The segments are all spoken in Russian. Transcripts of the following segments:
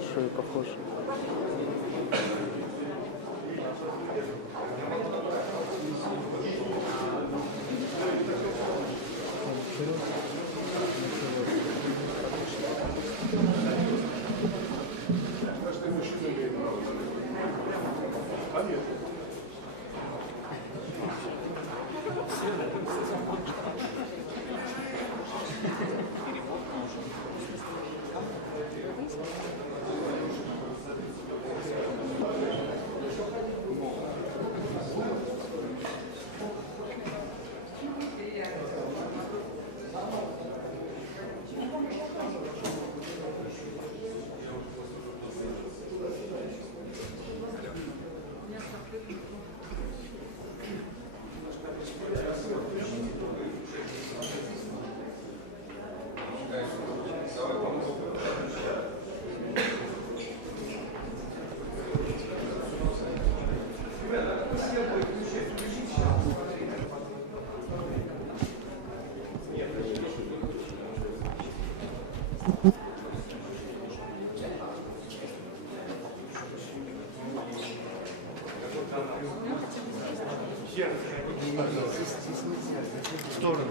большой похож. В сторону.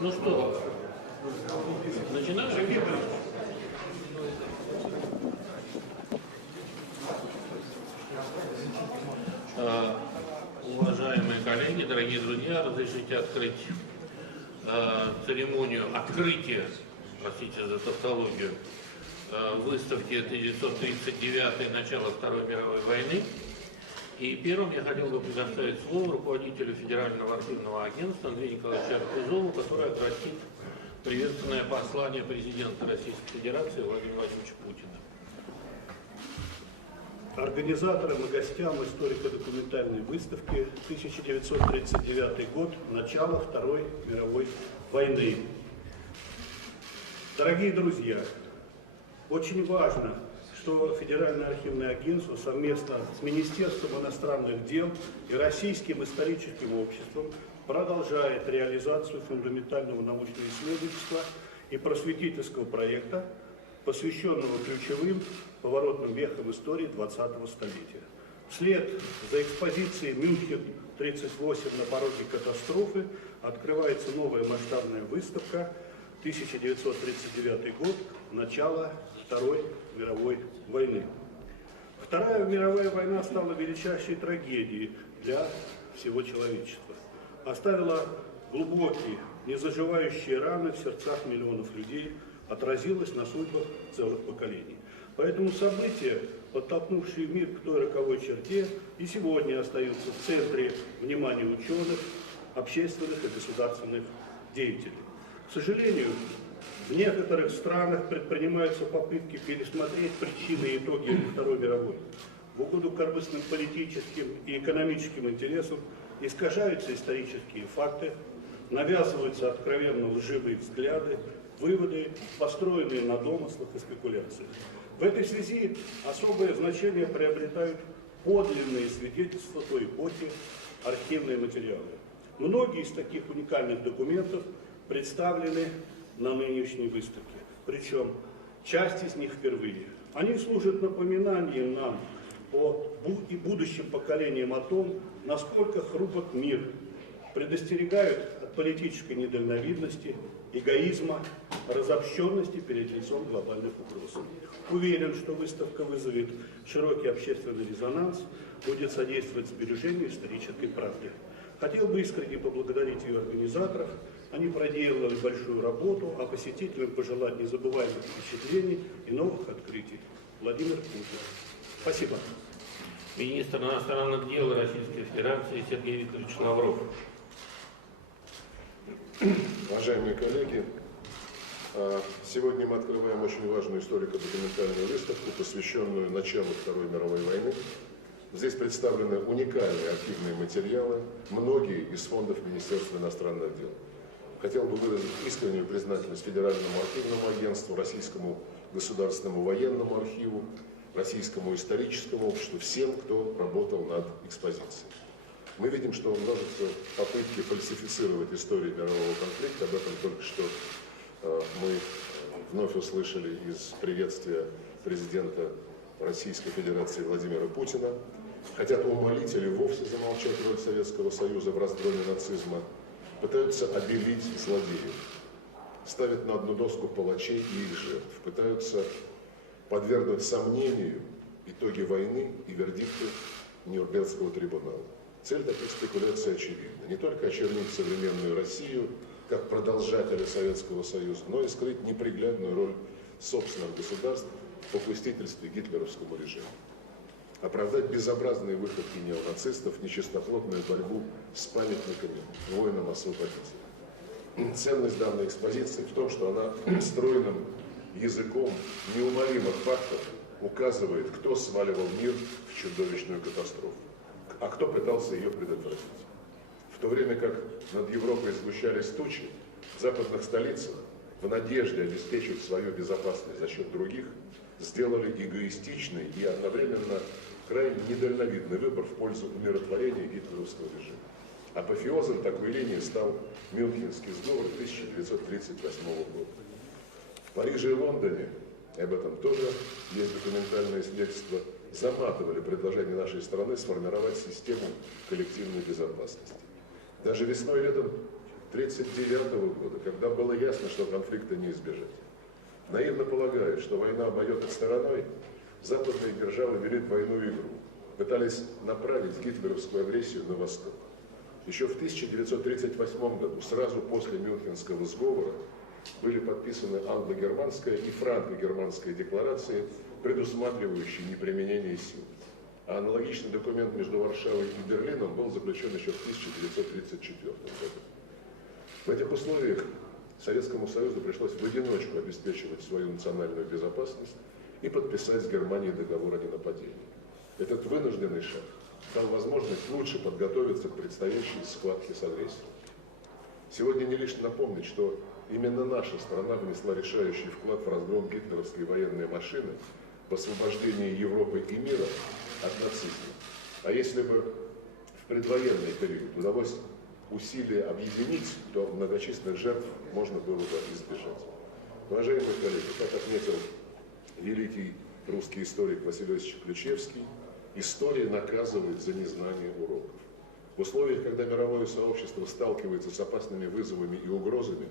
Ну что, начинаем? Уважаемые коллеги, дорогие друзья, разрешите открыть церемонию открытия, простите за тавтологию, выставки 1939 начало Второй мировой войны. И первым я хотел бы предоставить слово руководителю Федерального архивного агентства Андрею Николаевичу Аркузову, который огласит приветственное послание президента Российской Федерации Владимира Владимировича Путина. Организатором и гостям историко-документальной выставки 1939 год, начало Второй мировой войны. Дорогие друзья, очень важно, что Федеральное архивное агентство совместно с Министерством иностранных дел и Российским историческим обществом продолжает реализацию фундаментального научно-исследовательского и просветительского проекта, посвященного ключевым поворотным вехам истории 20-го столетия. Вслед за экспозицией «Мюнхен-38 на пороге катастрофы» открывается новая масштабная выставка 1939 год, начало Второй мировой войны. Вторая мировая война стала величайшей трагедией для всего человечества. Оставила глубокие, незаживающие раны в сердцах миллионов людей, отразилась на судьбах целых поколений. Поэтому события, подтолкнувшие мир к той роковой черте, и сегодня остаются в центре внимания ученых, общественных и государственных деятелей. К сожалению, в некоторых странах предпринимаются попытки пересмотреть причины и итоги Второй мировой. В угоду корыстным политическим и экономическим интересам искажаются исторические факты, навязываются откровенно лживые взгляды, выводы, построенные на домыслах и спекуляциях. В этой связи особое значение приобретают подлинные свидетельства той эпохи, архивные материалы. Многие из таких уникальных документов представлены на нынешней выставке, причем часть из них впервые. Они служат напоминанием нам и будущим поколениям о том, насколько хрупок мир, предостерегают от политической недальновидности, эгоизма, разобщенности перед лицом глобальных угроз. Уверен, что выставка вызовет широкий общественный резонанс, будет содействовать сбережению исторической правды. Хотел бы искренне поблагодарить ее организаторов. Они проделали большую работу, а посетителям пожелать незабываемых впечатлений и новых открытий. Владимир Путин. Спасибо. Министр иностранных дел Российской Федерации Сергей Викторович Лавров. Уважаемые коллеги, сегодня мы открываем очень важную историко-документальную выставку, посвященную началу Второй мировой войны. Здесь представлены уникальные архивные материалы, многие из фондов Министерства иностранных дел. Хотел бы выразить искреннюю признательность Федеральному архивному агентству, Российскому государственному военному архиву, Российскому историческому обществу, всем, кто работал над экспозицией. Мы видим, что множество попытки фальсифицировать историю мирового конфликта, об этом только что мы вновь услышали из приветствия президента Российской Федерации Владимира Путина. Хотят умолить или вовсе замолчать роль Советского Союза в разгроме нацизма, пытаются обелить злодеев, ставят на одну доску палачей и их жертв, пытаются подвергнуть сомнению итоги войны и вердикты Нюрнбергского трибунала. Цель таких спекуляций очевидна. Не только очернить современную Россию как продолжателя Советского Союза, но и скрыть неприглядную роль собственных государств в попустительстве гитлеровскому режиму. Оправдать безобразные выходки неонацистов, нечистоплотную борьбу с памятниками воинам-освободителям. Ценность данной экспозиции в том, что она стройным языком неумолимых фактов указывает, кто сваливал мир в чудовищную катастрофу, а кто пытался ее предотвратить. В то время как над Европой сгущались тучи, в западных столицах, в надежде обеспечить свою безопасность за счет других, сделали эгоистичный и одновременно крайне недальновидный выбор в пользу умиротворения гитлеровского режима. Апофеозом такой линии стал Мюнхенский сговор 1938 года. В Париже и Лондоне, и об этом тоже есть документальные свидетельства, заматывали предложение нашей страны сформировать систему коллективной безопасности. Даже весной и летом 1939 года, когда было ясно, что конфликта не избежать. Наивно полагая, что война обойдет стороной, западные державы вели двойную игру, пытались направить гитлеровскую агрессию на восток. Еще в 1938 году, сразу после Мюнхенского сговора, были подписаны англо-германская и франко-германская декларации, предусматривающие неприменение сил. А аналогичный документ между Варшавой и Берлином был заключен еще в 1934 году. В этих условиях Советскому Союзу пришлось в одиночку обеспечивать свою национальную безопасность и подписать с Германией договор о ненападении. Этот вынужденный шаг дал возможность лучше подготовиться к предстоящей схватке с агрессией. Сегодня не лишь напомнить, что именно наша страна внесла решающий вклад в разгром гитлеровской военной машины, в освобождение Европы и мира от нацизма. А если бы в предвоенный период удалось усилия объединить, то многочисленных жертв можно было бы избежать. Уважаемые коллеги, как отметил великий русский историк Василий Иосифович Ключевский, история наказывает за незнание уроков. В условиях, когда мировое сообщество сталкивается с опасными вызовами и угрозами,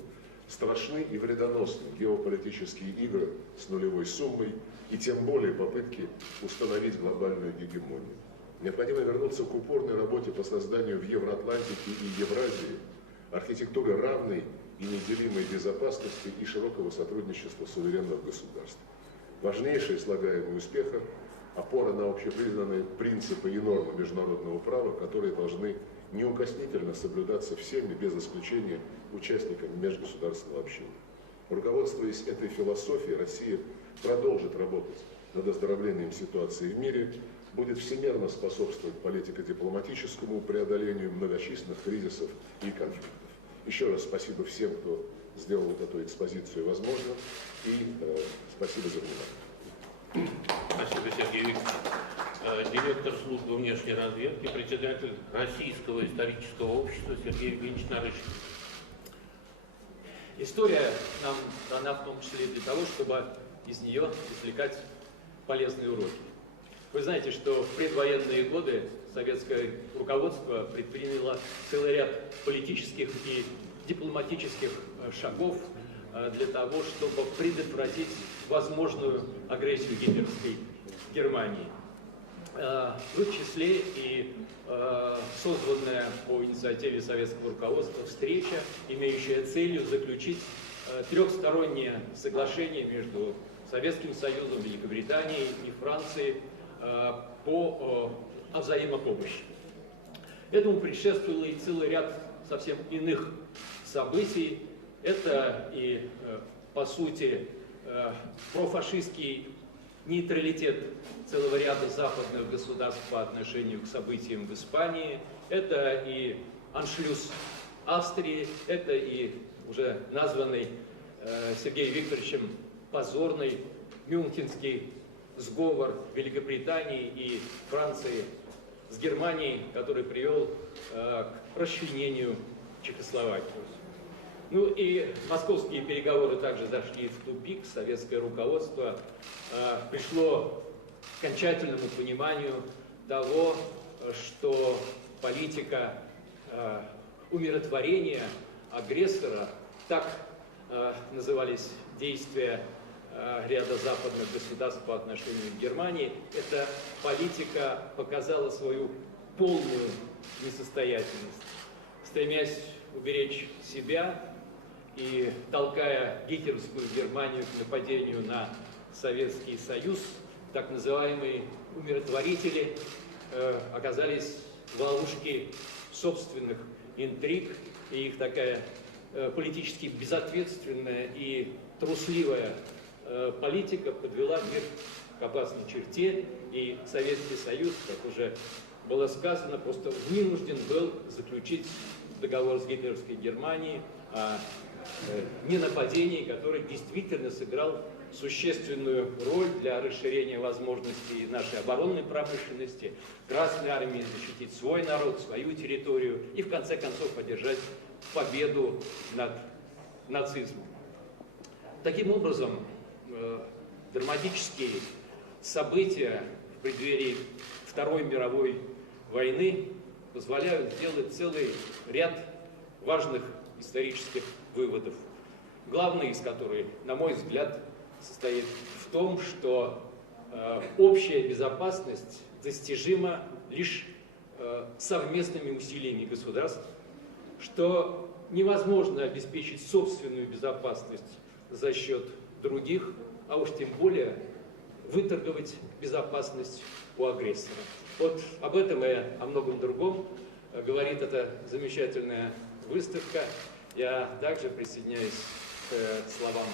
страшны и вредоносны геополитические игры с нулевой суммой и тем более попытки установить глобальную гегемонию. Необходимо вернуться к упорной работе по созданию в Евроатлантике и Евразии архитектуры равной и неделимой безопасности и широкого сотрудничества суверенных государств. Важнейшие слагаемые успеха – опора на общепризнанные принципы и нормы международного права, которые должны неукоснительно соблюдаться всеми, без исключения, участниками межгосударственного общения. Руководствуясь этой философией, Россия продолжит работать над оздоровлением ситуации в мире, будет всемерно способствовать политико-дипломатическому преодолению многочисленных кризисов и конфликтов. Еще раз спасибо всем, кто сделал эту экспозицию возможным, и спасибо за внимание. Спасибо, Сергей Викторович. Директор службы внешней разведки, председатель Российского исторического общества Сергей Евгеньевич Нарышкин. История нам дана в том числе для того, чтобы из нее извлекать полезные уроки. Вы знаете, что в предвоенные годы советское руководство предприняло целый ряд политических и дипломатических шагов для того, чтобы предотвратить возможную агрессию гитлеровской Германии. В их числе и созванная по инициативе советского руководства встреча, имеющая целью заключить трехстороннее соглашение между Советским Союзом, Великобританией и Францией о взаимопомощи. Этому предшествовал и целый ряд совсем иных событий. Это и, по сути, профашистский нейтралитет целого ряда западных государств по отношению к событиям в Испании, это и аншлюз Австрии, это и уже названный Сергеем Викторовичем позорный Мюнхенский сговор Великобритании и Франции с Германией, который привел к расчленению Чехословакии. Ну и московские переговоры также зашли в тупик. Советское руководство пришло к окончательному пониманию того, что политика умиротворения агрессора, так назывались действия ряда западных государств по отношению к Германии, эта политика показала свою полную несостоятельность, стремясь уберечь себя и толкая гитлеровскую Германию к нападению на Советский Союз, так называемые умиротворители оказались в ловушке собственных интриг, и их такая политически безответственная и трусливая политика подвела мир к опасной черте, и Советский Союз, как уже было сказано, просто вынужден был заключить договор с гитлеровской Германией о ненападении, который действительно сыграл существенную роль для расширения возможностей нашей оборонной промышленности, Красной Армии защитить свой народ, свою территорию и, в конце концов, одержать победу над нацизмом. Таким образом, драматические события в преддверии Второй мировой войны позволяют сделать целый ряд важных исторических выводов, главный из которых, на мой взгляд, состоит в том, что общая безопасность достижима лишь совместными усилиями государств, что невозможно обеспечить собственную безопасность за счет других, а уж тем более выторговать безопасность у агрессора. Вот об этом и о многом другом говорит эта замечательная выставка. Я также присоединяюсь к словам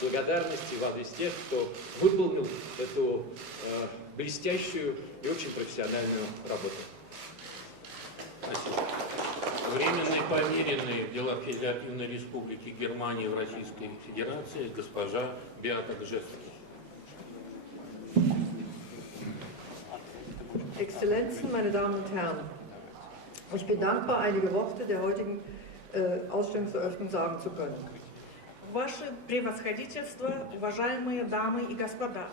благодарности в адрес тех, кто выполнил эту блестящую и очень профессиональную работу. Спасибо. Временный поверенный в делах Федеративной Республики Германии в Российской Федерации госпожа Беата Гжески. Exzellenzen, meine Damen und Herren, ich bin dankbar, einige Worte der heutigen Ausstellungseröffnung sagen zu können. Ваше превосходительство, уважаемые дамы и господа,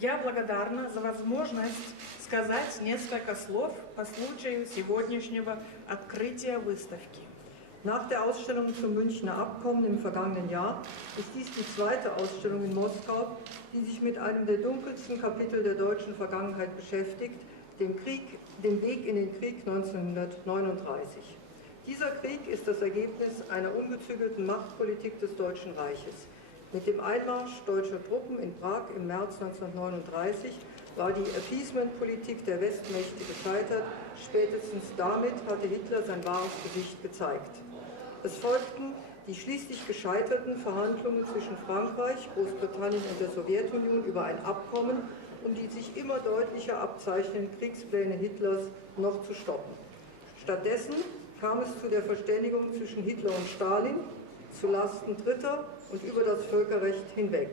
я благодарна за возможность сказать несколько слов по случаю сегодняшнего открытия выставки. Nach der Ausstellung zum Münchner Abkommen im vergangenen Jahr ist dies die zweite Ausstellung in Moskau, die sich mit einem der dunkelsten Kapitel der deutschen Vergangenheit beschäftigt, dem Weg in den Krieg 1939. Dieser Krieg ist das Ergebnis einer ungezügelten Machtpolitik des Deutschen Reiches. Mit dem Einmarsch deutscher Truppen in Prag im März 1939 war die Appeasement-Politik der Westmächte gescheitert. Spätestens damit hatte Hitler sein wahres Gesicht gezeigt. Es folgten die schließlich gescheiterten Verhandlungen zwischen Frankreich, Großbritannien und der Sowjetunion über ein Abkommen, um die sich immer deutlicher abzeichnenden Kriegspläne Hitlers noch zu stoppen. Stattdessen kam es zu der Verständigung zwischen Hitler und Stalin, zu Lasten Dritter und über das Völkerrecht hinweg.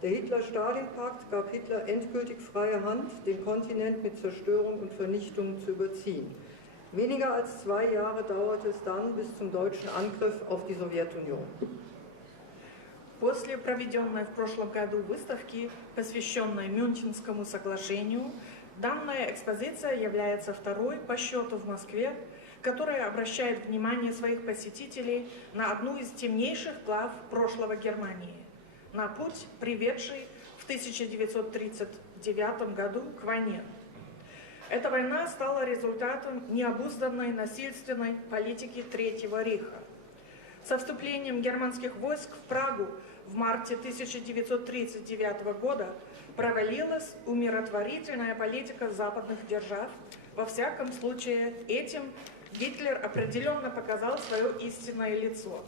Der Hitler-Stalin-Pakt gab Hitler endgültig freie Hand, den Kontinent mit Zerstörung und Vernichtung zu überziehen. Weniger als 2 Jahre dauerte es dann bis zum deutschen Angriff auf die Sowjetunion. После проведенной в прошлом году выставки, посвященной Мюнхенскому соглашению, данная экспозиция является второй по счету в Москве, которая обращает внимание своих посетителей на одну из темнейших глав прошлого Германии, на путь, приведший в 1939 году к войне. Эта война стала результатом необузданной насильственной политики Третьего Рейха. Со вступлением германских войск в Прагу в марте 1939 года провалилась умиротворительная политика западных держав. Во всяком случае, этим Гитлер определенно показал свое истинное лицо.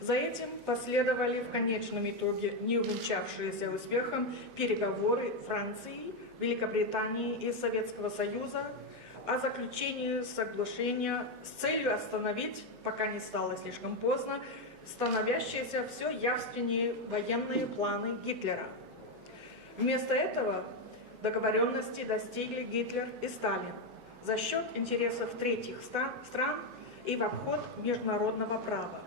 За этим последовали в конечном итоге не увенчавшиеся успехом переговоры Франции, Великобритании и Советского Союза о заключении соглашения с целью остановить, пока не стало слишком поздно, становящиеся все явственнее военные планы Гитлера. Вместо этого договоренности достигли Гитлер и Сталин за счет интересов третьих стран и в обход международного права.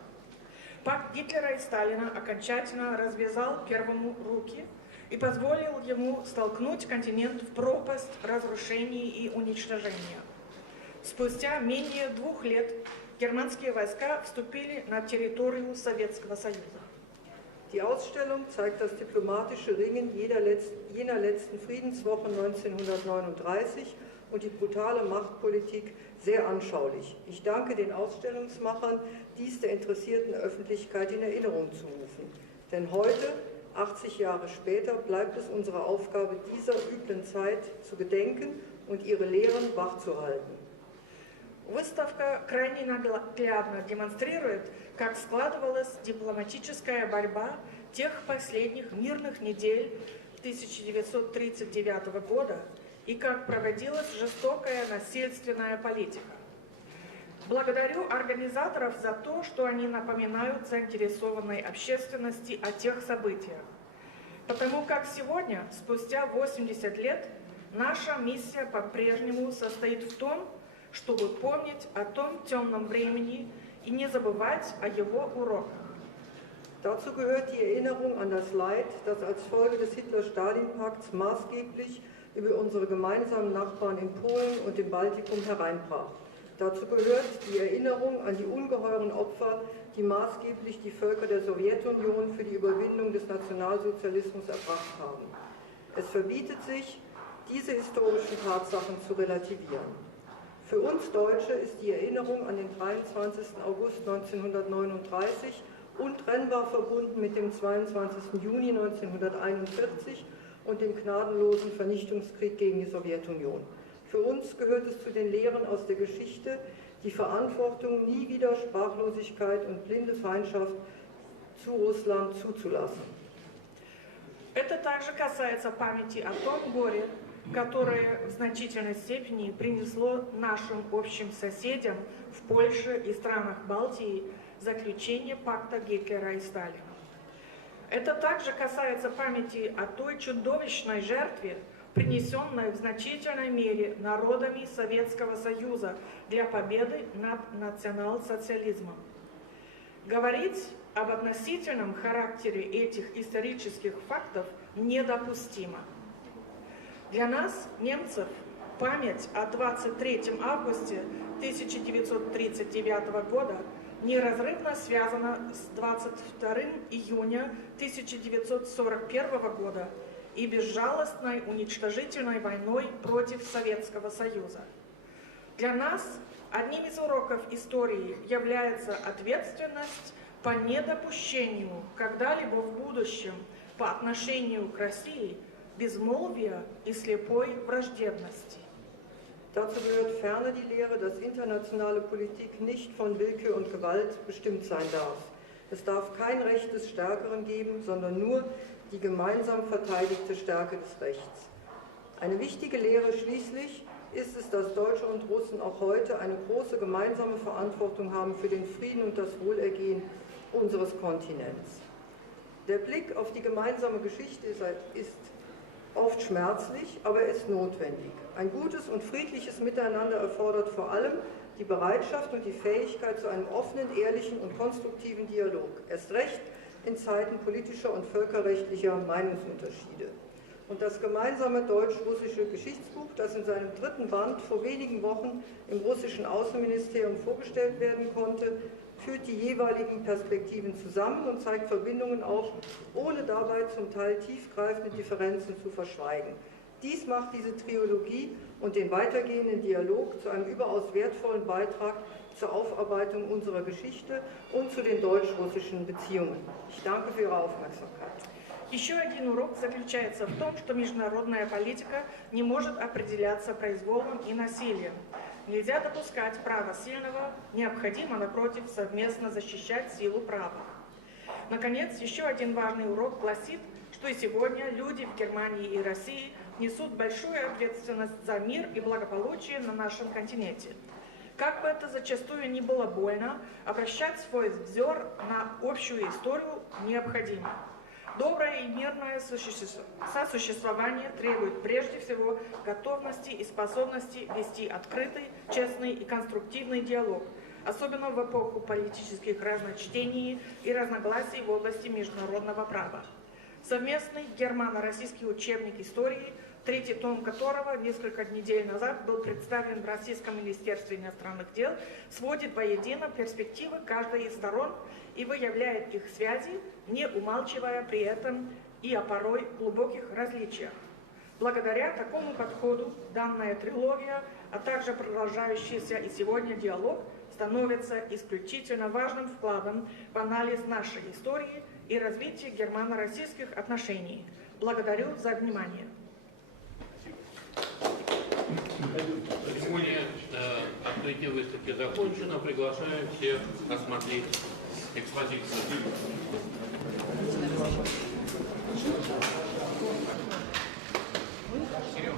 Пакт Гитлера и Сталина окончательно развязал первому руки и позволил ему столкнуть континент в пропасть разрушений и уничтожения. Спустя менее 2 лет германские войска вступили на территорию Советского Союза. Die Ausstellung zeigt das diplomatische Ringen jener letzten Friedenswochen 1939 und die brutale Machtpolitik sehr anschaulich. Ich danke den Ausstellungsmachern, dies der interessierten Öffentlichkeit in Erinnerung zu rufen. Denn heute, 80 Jahre später, bleibt es unsere Aufgabe, dieser üblen Zeit zu gedenken und ihre Lehren wachzuhalten. Выставка крайне наглядно демонстрирует, как складывалась дипломатическая борьба тех последних мирных недель 1939 года и как проводилась жестокая насильственная политика. Благодарю организаторов за то, что они напоминают заинтересованной общественности о тех событиях. Потому как сегодня, спустя 80 лет, наша миссия по-прежнему состоит в том, чтобы помнить о том темном времени и не забывать о его уроках. Dazu gehört die Erinnerung an das Leid, das als Folge des Hitler-Stalin-Pakts maßgeblich über unsere gemeinsamen Nachbarn in Polen und im Baltikum hereinbrach. Dazu gehört die Erinnerung an die ungeheuren Opfer, die maßgeblich die Völker der Sowjetunion für die Überwindung des Nationalsozialismus erbracht haben. Es verbietet sich, diese historischen Tatsachen zu relativieren. Für uns Deutsche ist die Erinnerung an den 23. August 1939 untrennbar verbunden mit dem 22. Juni 1941 und dem gnadenlosen Vernichtungskrieg gegen die Sowjetunion. Für uns gehört es zu den Lehren aus der Geschichte, die Verantwortung, nie wieder Sprachlosigkeit und blinde Feindschaft zu Russland zuzulassen. Это также касается памяти о том горе, которое в значительной степени принесло нашим общим соседям в Польше и странах Балтии заключение пакта Гитлера и Сталина. Это также касается памяти о той чудовищной жертве, принесенной в значительной мере народами Советского Союза для победы над национал-социализмом. Говорить об относительном характере этих исторических фактов недопустимо. Для нас, немцев, память о 23 августе 1939 года неразрывно связана с 22 июня 1941 года и безжалостной уничтожительной войной против Советского Союза. Для нас одним из уроков истории является ответственность по недопущению когда-либо в будущем по отношению к России безмолвия и слепой враждебности. Dazu gehört ferner die Lehre, dass internationale Politik nicht von Willkür und Gewalt bestimmt sein darf. Es darf kein Recht des Stärkeren geben, sondern nur die gemeinsam verteidigte Stärke des Rechts. Eine wichtige Lehre schließlich ist es, dass Deutsche und Russen auch heute eine große gemeinsame Verantwortung haben für den Frieden und das Wohlergehen unseres Kontinents. Der Blick auf die gemeinsame Geschichte ist oft schmerzlich, aber er ist notwendig. Ein gutes und friedliches Miteinander erfordert vor allem die Bereitschaft und die Fähigkeit zu einem offenen, ehrlichen und konstruktiven Dialog. Erst recht in Zeiten politischer und völkerrechtlicher Meinungsunterschiede. Und das gemeinsame deutsch-russische Geschichtsbuch, das in seinem 3. Band vor wenigen Wochen im russischen Außenministerium vorgestellt werden konnte, führt die jeweiligen Perspektiven zusammen und zeigt Verbindungen auf, ohne dabei zum Teil tiefgreifende Differenzen zu verschweigen. Dies macht diese Trilogie und den weitergehenden Dialog zu einem überaus wertvollen Beitrag zur Aufarbeitung unserer Geschichte und zu den deutsch-russischen Beziehungen. Ich danke für Ihre Aufmerksamkeit. Еще один урок заключается в том, что международная политика не может определяться произволом и насилием. Нельзя допускать права сильного, необходимо, напротив, совместно защищать силу права. Наконец, еще один важный урок гласит, что и сегодня люди в Германии и России несут большую ответственность за мир и благополучие на нашем континенте. Как бы это зачастую ни было больно, обращать свой взор на общую историю необходимо. Доброе и мирное сосуществование требует прежде всего готовности и способности вести открытый, честный и конструктивный диалог, особенно в эпоху политических разночтений и разногласий в области международного права. Совместный германо-российский учебник истории, третий том которого несколько недель назад был представлен в Российском министерстве иностранных дел, сводит воедино перспективы каждой из сторон и выявляет их связи, не умалчивая при этом и о порой глубоких различиях. Благодаря такому подходу данная трилогия, а также продолжающийся и сегодня диалог, становится исключительно важным вкладом в анализ нашей истории и развитие германо-российских отношений. Благодарю за внимание. Сегодня открытие выставки закончено. Приглашаем всех осмотреть экспозицию. Серега.